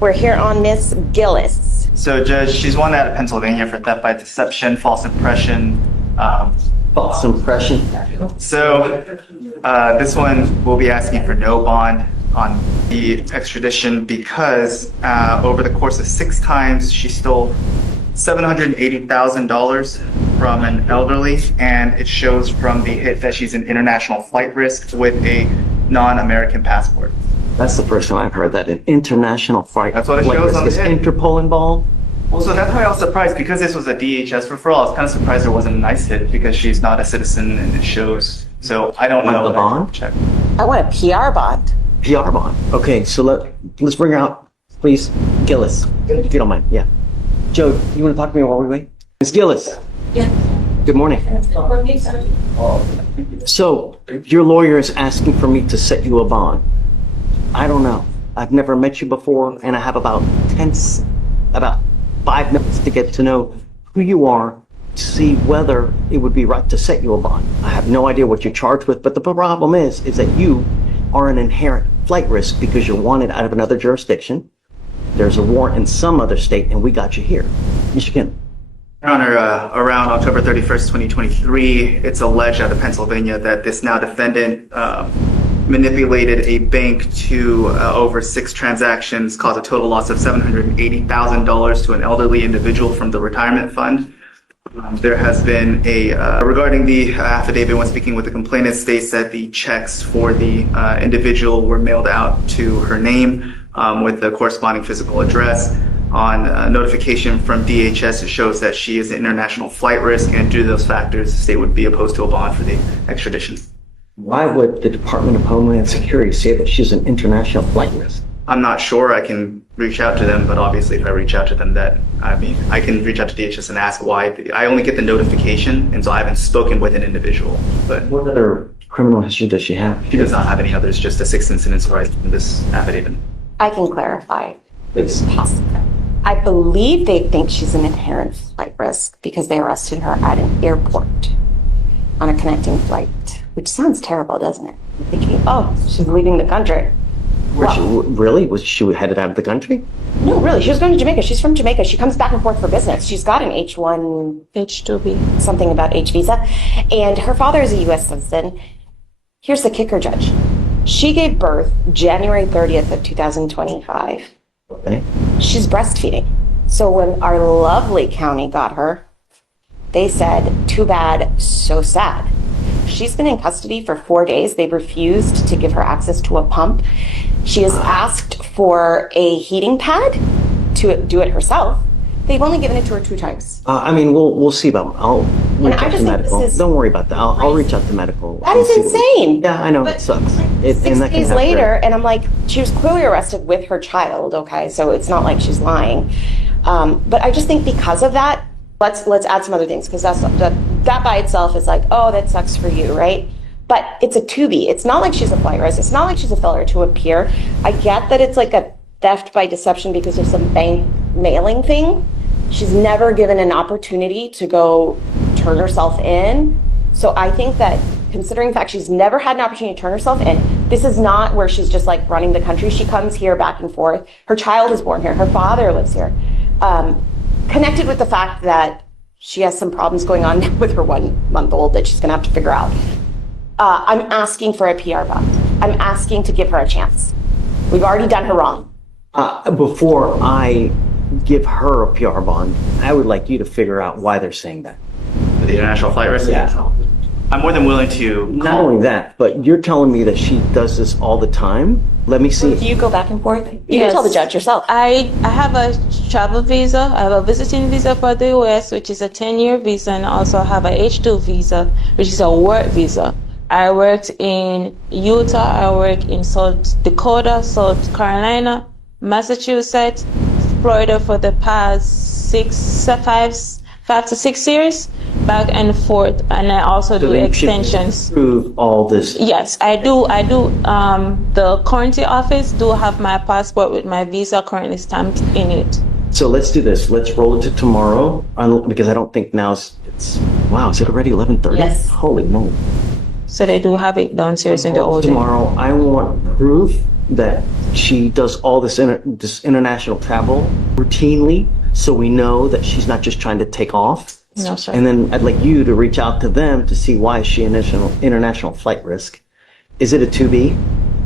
We're here on Miss Gillis. So, Judge, she's won out of Pennsylvania for theft by deception, false impression. False impression. So, this one will be asking for no bond on the extradition because over the course of 6 times, she stole $780,000 from an elderly, and it shows from the hit that she's an international flight risk with a non-American passport. That's the first time I've heard that, an international flight. That's what it shows on the Is hit. Interpol involved? Well, so that's why I was surprised because this was a DHS referral. I was kind of surprised there wasn't a nice hit because she's not a citizen and it shows. So I don't know. The bond? Check. I want a PR bond. PR bond. Okay, so let's bring her out, please. Gillis, if you don't mind. Yeah. Joe, you want to talk to me while we wait? Ms. Gillis. Yeah. Good morning. So your lawyer is asking for me to set you a bond. I don't know. I've never met you before, and I have about 5 minutes to get to know who you are, to see whether it would be right to set you a bond. I have no idea what you're charged with, but the problem is that you are an inherent flight risk because you're wanted out of another jurisdiction. There's a warrant in some other state, and we got you here. Michigan. Your Honor, around October 31st, 2023, it's alleged out of Pennsylvania that this now defendant manipulated a bank to over 6 transactions, caused a total loss of $780,000 to an elderly individual from the retirement fund. There has been regarding the affidavit, when speaking with the complainant, states that the checks for the individual were mailed out to her name with the corresponding physical address. On notification from DHS, it shows that she is an international flight risk, and due to those factors, the state would be opposed to a bond for the extradition. Why would the Department of Homeland Security say that she's an international flight risk? I'm not sure. I can reach out to them, but obviously if I reach out to them, I can reach out to DHS and ask why. I only get the notification, and so I haven't spoken with an individual. But What other criminal history does she have? she does not have any others, just the 6 incidents arising from this affidavit. I can clarify. Please. Possible. I believe they think she's an inherent flight risk because they arrested her at an airport on a connecting flight, which sounds terrible, doesn't it? I'm thinking, oh, she's leaving the country. Really? Was she headed out of the country? No, really, she was going to Jamaica. She's from Jamaica. She comes back and forth for business. She's got an H1, H2B. something about H visa, and her father is a U.S. citizen. Here's the kicker, Judge. She gave birth January 30th of 2025. Okay. She's breastfeeding. So when our lovely county got her, they said, too bad, so sad. She's been in custody for 4 days. They've refused to give her access to a pump. She has asked for a heating pad to do it herself. They've only given it to her 2 times. I mean, we'll see about. I'll reach out to medical. Don't worry about that. I'll reach out to medical. That is insane. Yeah, I know, it sucks. 6 days later, and I'm like, she was clearly arrested with her child, okay? So it's not like she's lying. But I just think because of that, let's add some other things, because that by itself is like, oh, that sucks for you, right? But it's a 2B. It's not like she's a flight risk. It's not like she's a failure to appear. I get that it's like a theft by deception because of some bank mailing thing. She's never given an opportunity to go turn herself in. So I think that considering the fact she's never had an opportunity to turn herself in, this is not where she's just like running the country. She comes here back and forth. Her child is born here. Her father lives here. Connected with the fact that she has some problems going on with her 1-month-old that she's gonna have to figure out. I'm asking for a PR bond. I'm asking to give her a chance. We've already done her wrong. Before I give her a PR bond, I would like you to figure out why they're saying that. The international flight risk? Yeah. I'm more than willing to Not only that, but you're telling me that she does this all the time? Let me see. Do you go back and forth? You Yes. can tell the judge yourself. I have a travel visa. I have a visiting visa for the US, which is a 10-year visa, and also have a H2 visa, which is a work visa. I worked in Utah, I worked in South Dakota, South Carolina, Massachusetts, Florida for the past 5 to 6 years, back and forth, and I also do extensions. Prove all this. Yes, I do. The currency office do have my passport with my visa currently stamped in it. So let's do this. Let's roll it to tomorrow, because I don't think wow, is it already 11:30? Yes. Holy moly. So they do have it downstairs in the old. Tomorrow, I want proof that she does all this this international travel routinely, so we know that she's not just trying to take off? No, sir. And then I'd like you to reach out to them to see why is she international flight risk. Is it a 2B?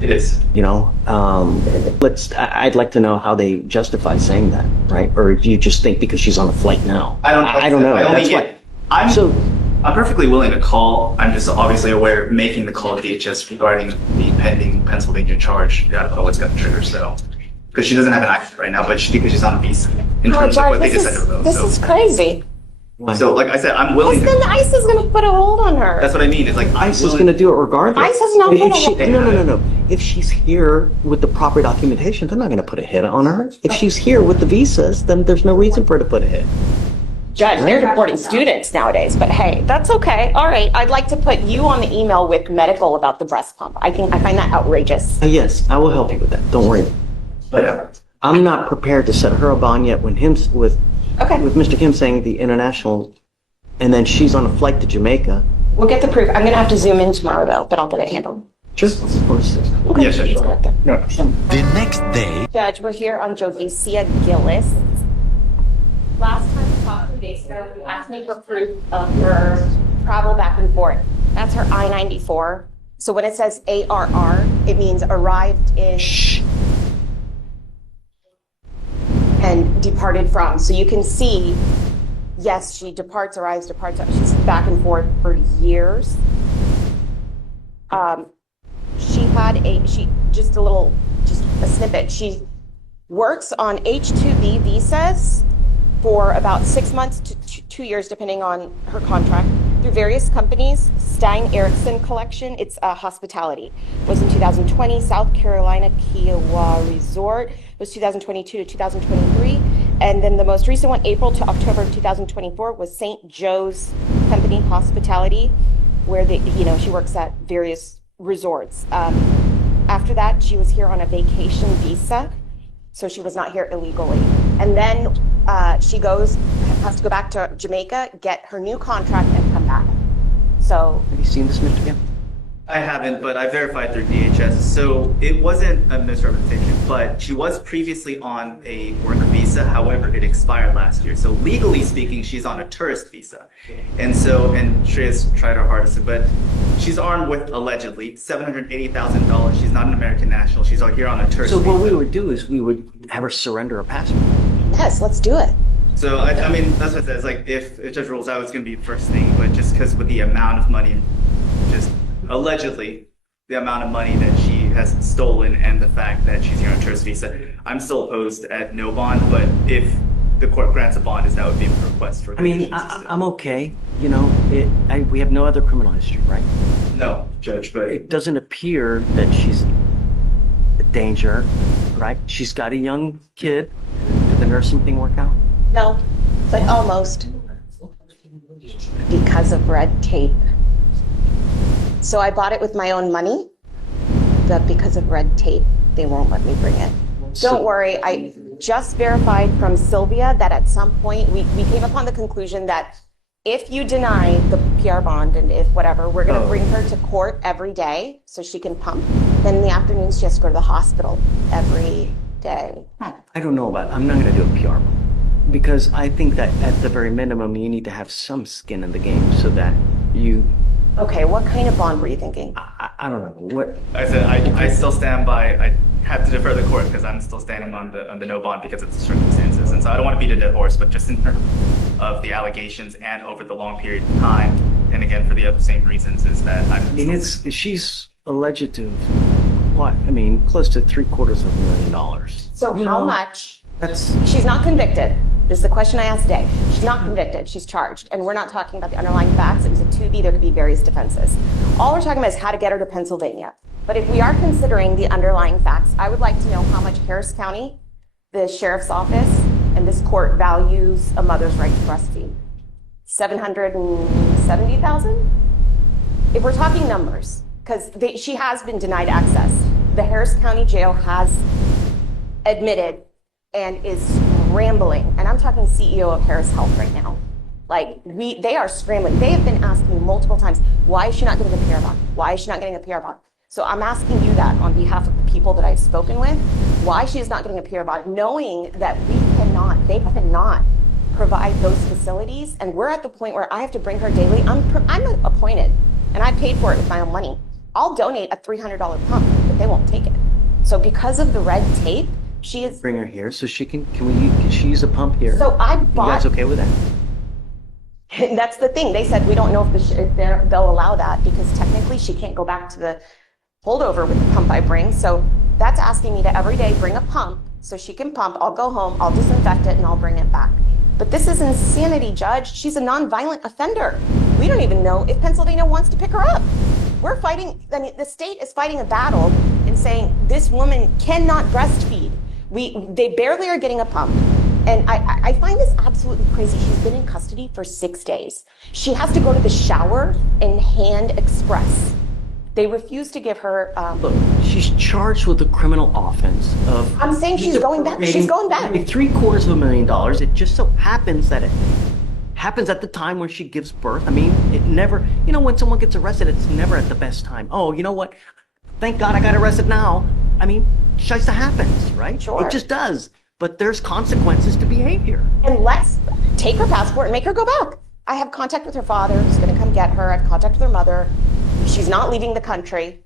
It is. You know, I'd like to know how they justify saying that, right? Or do you just think because she's on a flight now? I don't know. That's why. I'm perfectly willing to call. I'm just obviously aware making the call to DHS regarding the pending Pennsylvania charge. I don't know what's going to trigger, so. Because she doesn't have an accident right now, but because she's on a visa in terms of what they decided about. This is crazy. So, like I said, I'm willing Then to. ICE is going to put a hold on her. That's what I mean. It's like ICE is going to do it regardless. ICE has not put a hold. No. If she's here with the proper documentation, they're not going to put a hit on her. If she's here with the visas, then there's no reason for her to put a hit. Judge, they're deporting students nowadays, but hey, that's okay. All right, I'd like to put you on the email with medical about the breast pump. I find that outrageous. Yes, I will help you with that. Don't worry. But I'm not prepared to set her a bond yet with Mr. Kim saying the international, and then she's on a flight to Jamaica. We'll get the proof. I'm going to have to zoom in tomorrow though, but I'll get it handled. Just of course. Okay. Yes, yes, Let's go there. No. The next day, Judge, we're here on Josiea Gillis. Last time we talked 2 days ago, you asked me for proof of her travel back and forth. That's her I-94. So when it says ARR, it means arrived in and departed from. So you can see, yes, she departs, arrives, departs. She's back and forth for years. Just a snippet. She works on H-2B visas for about 6 months to 2 years, depending on her contract, through various companies. Stein Erickson Collection, it's hospitality, was in 2020. South Carolina Kiowa Resort was 2022 to 2023. And then the most recent one, April to October of 2024, was St. Joe's Company Hospitality, where she works at various resorts. After that, she was here on a vacation visa, so she was not here illegally. And then she has to go back to Jamaica, get her new contract, and come back. So, Have you seen this, Mr. Kim? I haven't, but I verified through DHS. So it wasn't a misrepresentation, but she was previously on a work visa. However, it expired last year. So legally speaking, she's on a tourist visa. And Shreya's tried her hardest, but she's armed with allegedly $780,000. She's not an American national. She's here on a tourist So visa. what we would do is we would have her surrender a passport. yes, let's do it. So, I mean, that's what it says. Like, if Judge rules out, it's going to be the first thing. But just because with the amount of money, just allegedly, the amount of money that she has stolen and the fact that she's here on a tourist visa, I'm still opposed at no bond. But if the court grants a bond, that would be a request for. I mean, I'm okay. You know, we have no other criminal history, right? No, Judge, but It doesn't appear that she's a danger, right? She's got a young kid. Did the nursing thing work out? No, but almost. Because of red tape. So I bought it with my own money, but because of red tape, they won't let me bring it. Don't worry, I just verified from Sylvia that at some point we came upon the conclusion that if you deny the PR bond and if whatever, we're going to bring her to court every day so she can pump. Then in the afternoons, she has to go to the hospital every day. I don't know about. I'm not going to do a PR because I think that at the very minimum, you need to have some skin in the game so that you. Okay, what kind of bond were you thinking? I don't know what. I said I still stand by. I have to defer the court because I'm still standing on the no bond because of the circumstances, and so I don't want to beat a dead horse. But just in terms of the allegations and over the long period of time, and again for the other same reasons, is that I mean, she's alleged to. What? I mean, close to $750,000. So how much? That's. She's not convicted. This is the question I asked today. She's not convicted. She's charged. And we're not talking about the underlying facts. It was a 2B. There could be various defenses. All we're talking about is how to get her to Pennsylvania. But if we are considering the underlying facts, I would like to know how much Harris County, the sheriff's office, and this court values a mother's right to breastfeed. 770,000? If we're talking numbers, because she has been denied access. The Harris County Jail has admitted and is scrambling, and I'm talking CEO of Harris Health right now. Like, they are scrambling. They have been asking multiple times, why is she not getting a PR bond? Why is she not getting a PR bond? So I'm asking you that on behalf of the people that I've spoken with, why she is not getting a PR bond, knowing that they cannot provide those facilities. And we're at the point where I have to bring her daily. I'm appointed and I paid for it with my own money. I'll donate a $300 pump, but they won't take it. So because of the red tape, she is. Bring her here so can she use a pump here? So I You guys bought. okay with that? That's the thing. They said we don't know if they'll allow that because technically she can't go back to the holdover with the pump I bring. So that's asking me to every day bring a pump so she can pump. I'll go home, I'll disinfect it, and I'll bring it back. But this is insanity, Judge. She's a nonviolent offender. We don't even know if Pennsylvania wants to pick her up. We're fighting, the state is fighting a battle and saying this woman cannot breastfeed. They barely are getting a pump. And I find this absolutely crazy. She's been in custody for 6 days. She has to go to the shower and hand express. They refuse to give her. Look, she's charged with a criminal offense of. I'm saying she's going back. She's going back. $750,000. It just so happens that it happens at the time when she gives birth. I mean, it never, when someone gets arrested, it's never at the best time. Oh, you know what? Thank God I got arrested now. I mean, shit happens, right? Sure. It just does. But there's consequences to behavior. And let's take her passport and make her go back. I have contact with her father who's going to come get her. I have contact with her mother. She's not leaving the country.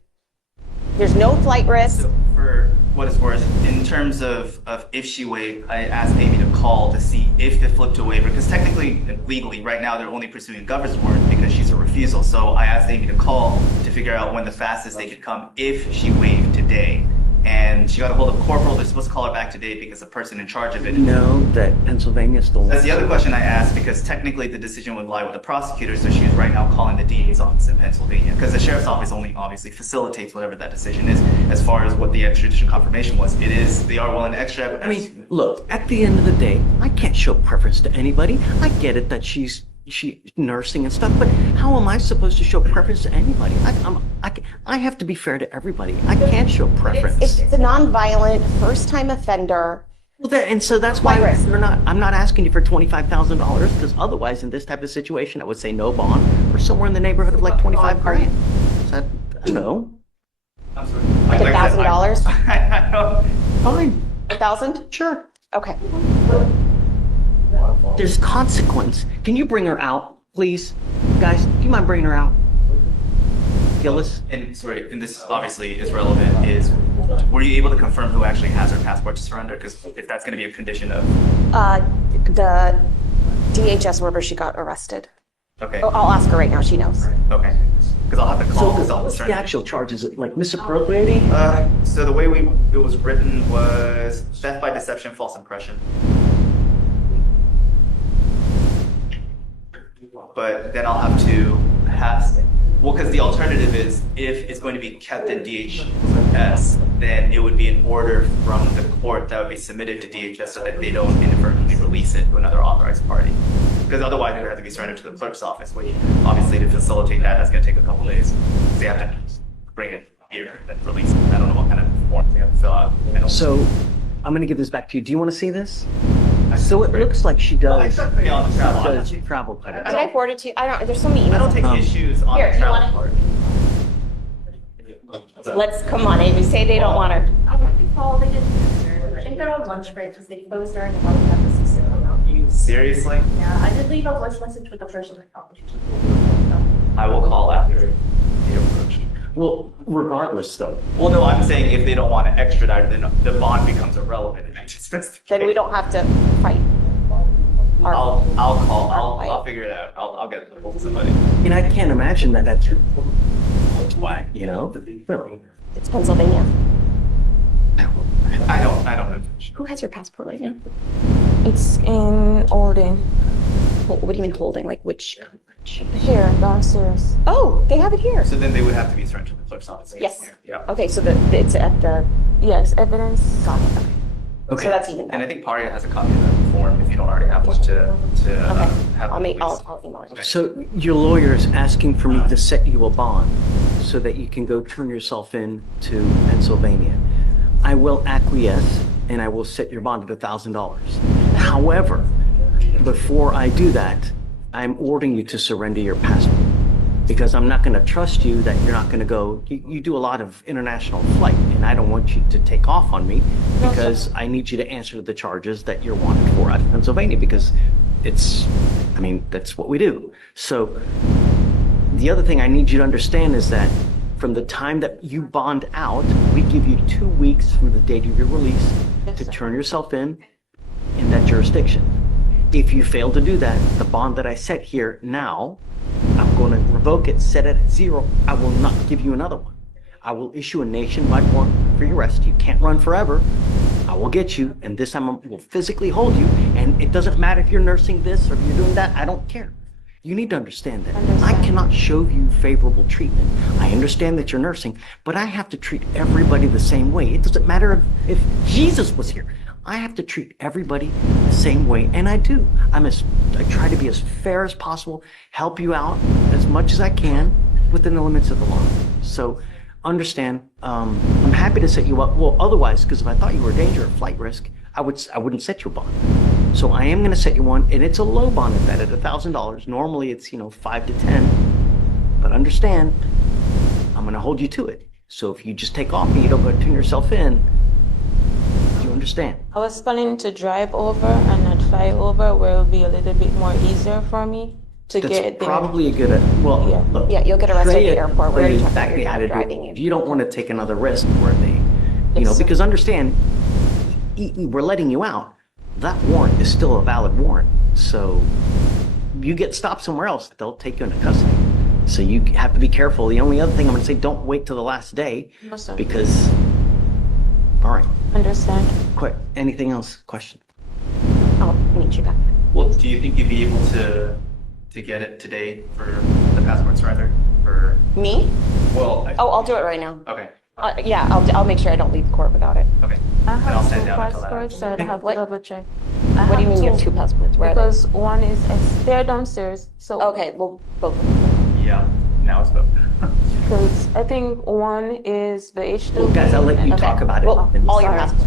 There's no flight risk. So for what it's worth, in terms of if she waived, I asked Amy to call to see if it flipped to a waiver, because technically, legally, right now, they're only pursuing a governor's warrant because she's a refusal. So I asked Amy to call to figure out when the fastest they could come if she waived today. And she got a hold of Corporal. They're supposed to call her back today because the person in charge of it. You know that Pennsylvania still. That's the other question I asked, because technically the decision would lie with the prosecutor, so she's right now calling the DA's office in Pennsylvania, because the sheriff's office only obviously facilitates whatever that decision is. As far as what the extradition confirmation was, they are willing to extradite. I mean, look, at the end of the day, I can't show preference to anybody. I get it that she's nursing and stuff, but how am I supposed to show preference to anybody? I have to be fair to everybody. I can't show preference. It's a nonviolent first-time offender. Well, and so that's why I'm not asking you for $25,000, because otherwise, in this type of situation, I would say no bond or somewhere in the neighborhood of like 25 grand. So I don't know. I'm sorry. Like $1,000? I don't. Fine. 1,000? Sure. Okay. There's consequence. Can you bring her out, please? Guys, do you mind bringing her out? Gillis? And sorry, and this obviously is relevant, were you able to confirm who actually has her passport to surrender? Because if that's going to be a condition of. The DHS wherever she got arrested. Okay. Oh, I'll ask her right now. She knows. Okay. Because I'll have to call. So what's the actual charge? Is it like misappropriating? So the way it was written was theft by deception, false impression. But then I'll have to because the alternative is if it's going to be kept in DHS, then it would be an order from the court that would be submitted to DHS so that they don't inadvertently release it to another authorized party. Because otherwise it would have to be surrendered to the clerk's office, which obviously to facilitate that's going to take a couple days. They have to bring it here and release it. I don't know what kind of forms they have to fill out. So I'm going to give this back to you. Do you want to see this? So it looks like she does. Travel credit. Did I forward it to you? There's so many emails. I don't take issues on Here, the you travel want part. Let's come on, Amy. Say they don't want her. I want to call. They didn't. I think they're on lunch break because they closed during the lunch have to sit around. Seriously? Yeah, I did leave a voice message with the person I called. I will call after the approach. Well, regardless, though. Well, no, I'm saying if they don't want to extradite, then the bond becomes irrelevant. Then we don't have to fight. I'll call. I'll figure it out. I'll get hold of somebody. I can't imagine that's why. Really. It's Pennsylvania. I don't know. Who has your passport right now? It's in Orden. What do you mean holding? Like which? Here, downstairs. Oh, they have it here. So then they would have to be surrendered to the clerk's office. Yes. Yeah. Okay, so it's at the. Yes, evidence. Got it. Okay. Okay. So that's even And better. I think Paria has a copy of that form if you don't already have one to have. I'll released. email it. So your lawyer is asking for me to set you a bond so that you can go turn yourself in to Pennsylvania. I will acquiesce and I will set your bond at $1,000. However, before I do that, I'm ordering you to surrender your passport. because I'm not going to trust you that you're not going to go. You do a lot of international flight, and I don't want you to take off on me because I need you to answer the charges that you're wanted for out of Pennsylvania because that's what we do. So the other thing I need you to understand is that from the time that you bond out, we give you 2 weeks from the date of your release to turn yourself in that jurisdiction. If you fail to do that, the bond that I set here now, I'm going to revoke it, set it at 0. I will not give you another one. I will issue a nationwide warrant for your arrest. You can't run forever. I will get you, and this time I will physically hold you, and it doesn't matter if you're nursing this or if you're doing that. I don't care. You need to understand that I cannot show you favorable treatment. I understand that you're nursing, but I have to treat everybody the same way. It doesn't matter if Jesus was here. I have to treat everybody the same way, and I do. I try to be as fair as possible, help you out as much as I can within the limits of the law. So understand, I'm happy to set you up. Well, otherwise, because if I thought you were a danger or flight risk, I wouldn't set you a bond. So I am going to set you one, and it's a low bond at that, at $1,000. Normally it's 5 to 10, but understand, I'm going to hold you to it. So if you just take off and you don't go turn yourself in, you understand. I was planning to drive over and not fly over, where it will be a little bit more easier for me to get there. That's probably a good, look. Yeah, you'll get arrested at the Trey airport. We already talked about exactly your how dad to do it. driving you. You don't want to take another risk where they, Yes, sir. because understand, we're letting you out. That warrant is still a valid warrant. So you get stopped somewhere else, they'll take you into custody. So you have to be careful. The only other thing I'm going to say, don't wait till the last day No, sir. because, all right, Understand. quick. Anything else? Question? I'll meet you back. Well, do you think you'd be able to get it today for the passports rather? For Me? well, Oh, I'll do it right now. okay, Yeah, I'll make sure I don't leave court without it. okay. I Then I'll have send two down until that. passports, so I'd have to What? double check. What do you mean you have 2 passports? Where are they? Because one is, they're downstairs, so. Okay, well, both of them. Yeah, now it's both. Because I think one is the H2. Well, guys, I'll let you Okay. talk about it. Well, all your Sorry. passports.